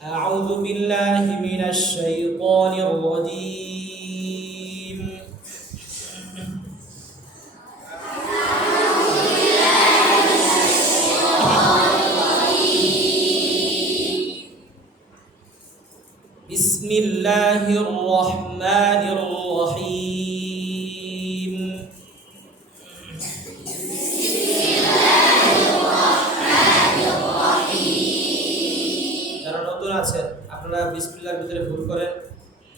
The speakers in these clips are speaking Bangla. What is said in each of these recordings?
أعوذ بالله من الشيطان الرجيم بسم الله الرحمن الرحيم যারা নতুন আছেন আপনারা বিসমিল্লাহর ভিতরে ভুল করেন।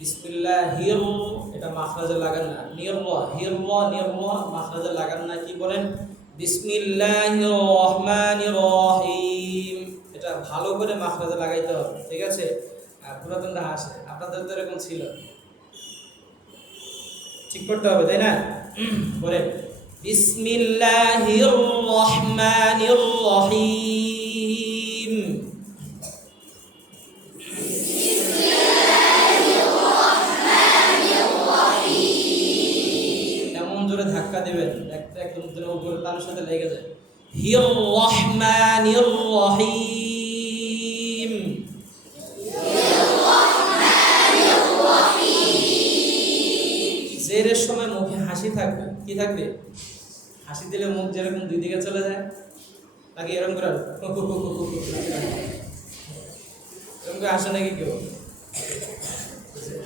বিসমিল্লাহির এটা মাখরাজে লাগান না, হির মাখরাজে লাগান না। কি বলেন? বিসমিল্লাহির রহমানির রহিম, এটা ভালো করে মাখরাজে লাগাইতে হবে, ঠিক আছে? পুরাতনটা আসে, আপনাদের তো এরকম ছিল, ঠিক করতে হবে, তাই না? বলেন বিসমিল্লাহির রহমানির রহিম। এমন জোরে ধাক্কা দিবেন একদম উপরে তার সাথে লেগে যায়। হির রহমানির রহিম। জেরের সময় মুখে হাসি থাকবে। কি থাকবে? হাসি দিলে মুখ যেরকম দুই দিকে চলে যায়, নাকি এরকম করে এরকম করে হাসে নাকি কেউ?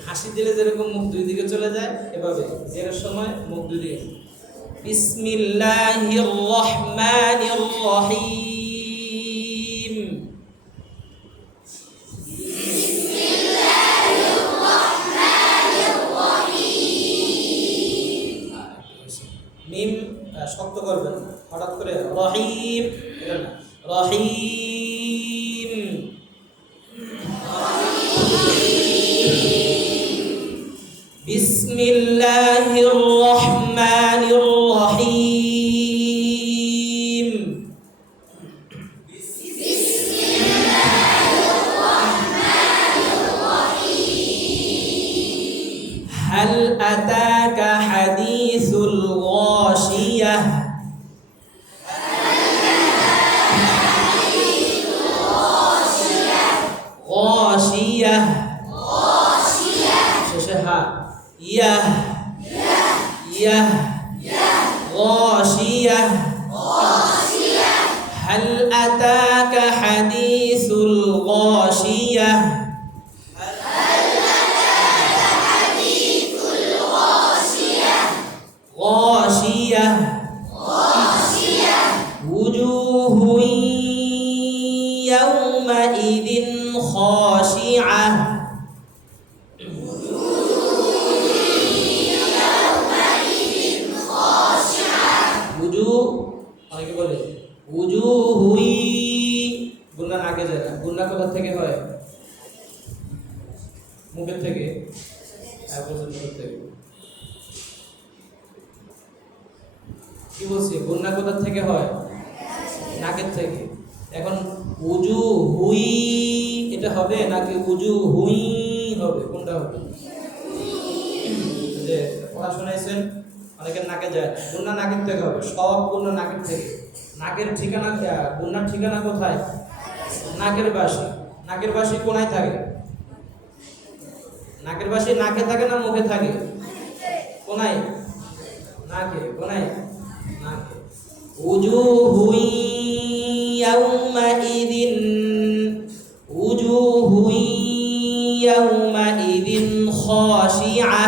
হাসি দিলে যেরকম মুখ দুই দিকে চলে যায়, এভাবে জেরের সময় মুখ দুই দিকে। বিসমিল্লাহির রহমানির রহিম। মিম শক্ত করবেন না, হঠাৎ করে রহিম এটা না, রহিম। বিসমিল্লাহির রহমানির রহিম। হাল আতাকা হাদিসুল গাশিয়াহ। গাশিয়াহ শেষে হা, ইয়াহ ইয়াহ গাশিয়াহ। হাল আতাকা হাদিসুল গাশিয়াহ। غاشية وجوه يومئذ خاشعة وجوه অনেকে বলে وجوه গুণা আগে যায় না। গুণা কোথা থেকে হয়? মুখের থেকে। মুখের থেকে কি বলছি? গুন্না কোথা থেকে হয়? নাকের থেকে। এখন উজু হুই এটা হবে নাকি উজু হুই হবে? কোনটা হবে? যে পড়া শোনাইছেন অনেকের নাকে যায়, গুন্না নাকের থেকে হবে। সব গুন্না নাকের থেকে। নাকের ঠিকানা, গুন্নার ঠিকানা কোথায়? নাকের বাসি। নাকের বাসি কোনায় থাকে? নাকের বাসি নাকে থাকে না মুখে থাকে? কোনায়? নাকে। কোনায়? وجوه يومئذ خاشعة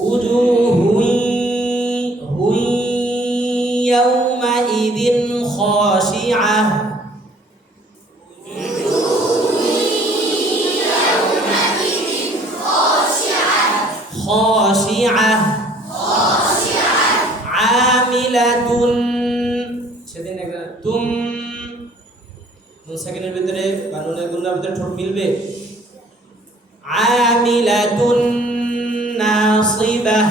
وجوه يومئذ خاشعة خاشعة عاملة। সেদিন একটা তুম নুন সেকেন্ডের ভিতরে বা নুনের গুণার ভিতরে ঠোঁট মিলবে। আমিলাতুন নাসিবাহ।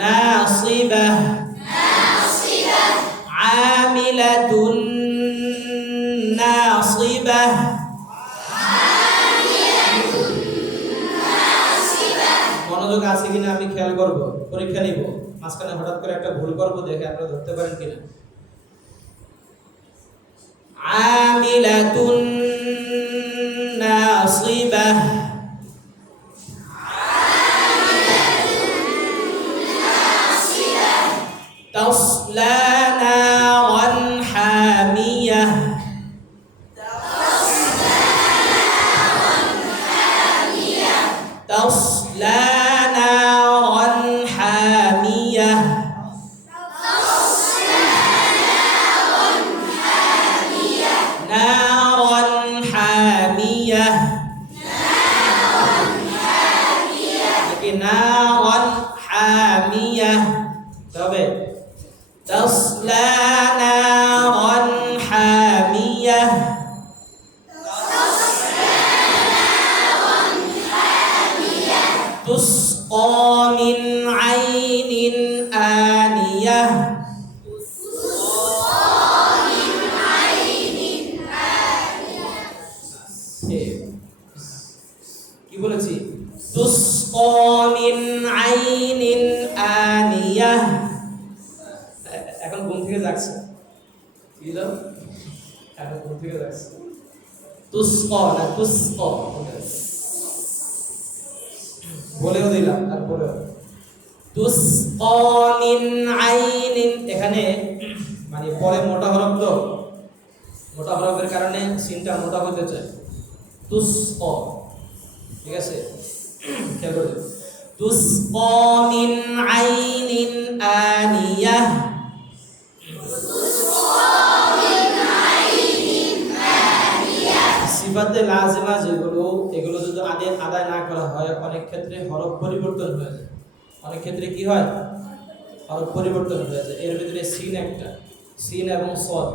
নাসিবাহ আমিলাতুন নাসিবাহ। মনোযোগ আছে কিনা আমি খেয়াল করব, পরীক্ষা নিব। মাঝখানে হঠাৎ করে একটা ভুল করব, দেখে আপনারা ধরতে পারেন কিনা। আমিলাতুন নাসিবাহ, تصلى نارا حامية، تصلى نارا حامية، نارا حامية، نارا حامية، তবে تصلى نارا حامية، تسقى من عين آنية، কি বলেছি? تسقى من عين آنية। এখন ঘুম থেকে যাচ্ছে, কি হলো? এখন ঘুম থেকে যাচ্ছে। তুস্কা না তুস্কা, বলেও দিলাম আর বলেও। তুস্কা মিন আইনিন, এখানে মানে পরে মোটা হরফ, তো মোটা হরফের কারণে সিনটা মোটা হতে চায়। তুস্কা, ঠিক আছে, খেয়াল করে। তুস্কা মিন আইনিন আনিয়াহ, সিফাতে লাজিমা যেগুলো, এগুলো যদি আদায় না করা হয়, অনেক ক্ষেত্রে হরফ পরিবর্তন হয়ে যায়। অনেক ক্ষেত্রে কি হয়? হরফ পরিবর্তন হয়ে যায়। এর ভিতরে সিন একটা, সিন এবং সদ,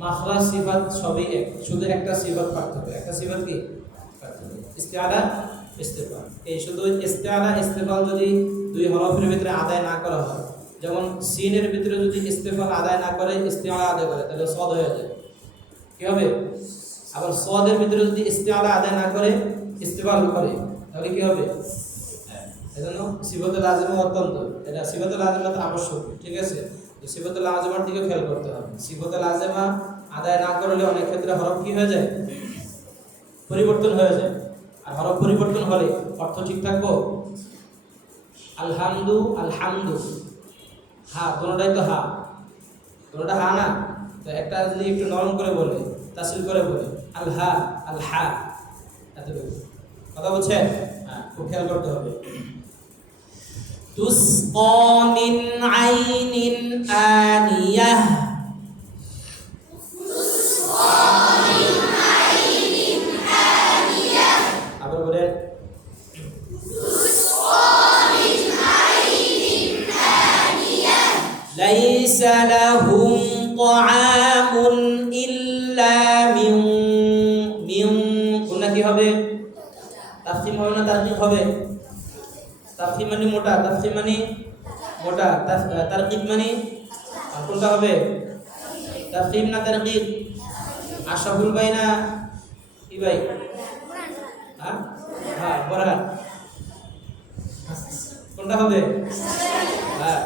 মাখরাজ সিফাত সবই এক, শুধু একটা সিফাত পার্থক্য। একটা সিফাত কি? ইস্তিআলা ইস্তিফাল। এই শুধু ইস্তিআলা ইস্তিফাল যদি দুই হরফের ভিতরে আদায় না করা হয়, যেমন সিনের ভিতরে যদি ইস্তিফাল আদায় না করে ইস্তিআলা আদায় করে, তাহলে সদ হয়ে যায়। কি হবে? আবার সদের ভিতরে যদি ইস্তিআলা আদায় না করে ইস্তিফাল করে, তাহলে কি হবে? এজন্য সিফাতুল লাজিমা অত্যন্ত, এটা সিফাতুল লাজিমা তো আবশ্যক, ঠিক আছে? তো সিফাতুল লাজিমার দিকে খেয়াল করতে হবে। সিফাতুল লাজিমা আদায় না করলে অনেক ক্ষেত্রে হরফ কি হয়ে যায়? পরিবর্তন হয়ে যায়। আর হরফ পরিবর্তন হলে অর্থ ঠিক থাকবো? আলহামদু, আলহামদু, হা, দুটোটাই তো হা, দুটোটা হা না? তো একটা যদি একটু নরম করে বলে, তাসিল করে বলে, আলহা, আলহা, এতটুকু কথা বলছেন? হ্যাঁ, খুব খেয়াল করতে হবে। তুসকা মিন আইনিন আনিয়াহ, আবার বলেন। লাইসা লাহুম তাআমুন ইল্লা মিন, কোনটা কি হবে? তাফসীম হবে না তারকিব হবে? তাফসীম মানে মোটা, তাফসীম মানে মোটা, তারকিব মানে কোনটা হবে? তাফসীম না তারকিব? আশরাফুল ভাই না কি ভাই? হ্যাঁ হ্যাঁ, বরান, কোনটা হবে? হ্যাঁ,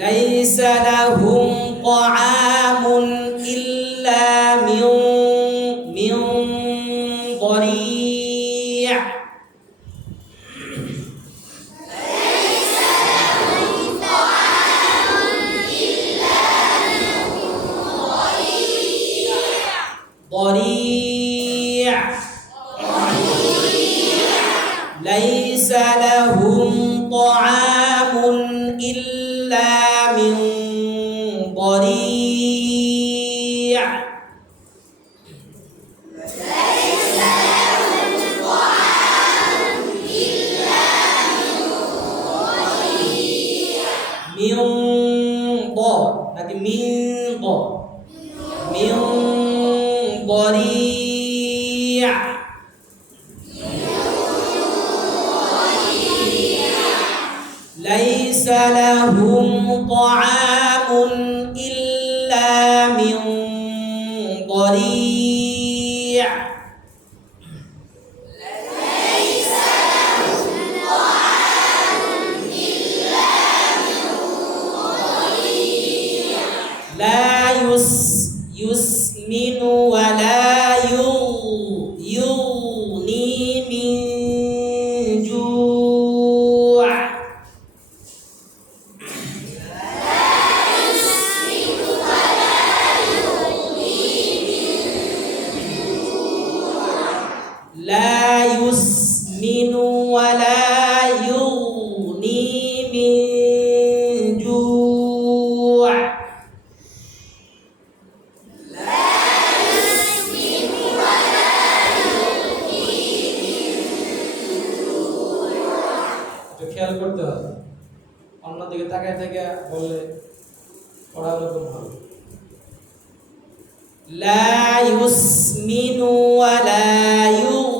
লাইসা লাহুম তাআমুন ইল্লা মিন ضريع، ضريع، ليس لهم طعام إلا من ضريع، من ضر নাকি من ضر؟ من ضريع، ليس لهم طعام إلا من ضريع، লা ইউসমিনু ওয়া লা ইউগনি মিন জু'। একটু খেয়াল করতে হবে, অন্যদিকে তাকায় থেকে বললে পড়া ওরকম হবে। লা ইউসমিনু ওয়া লা ইউগনি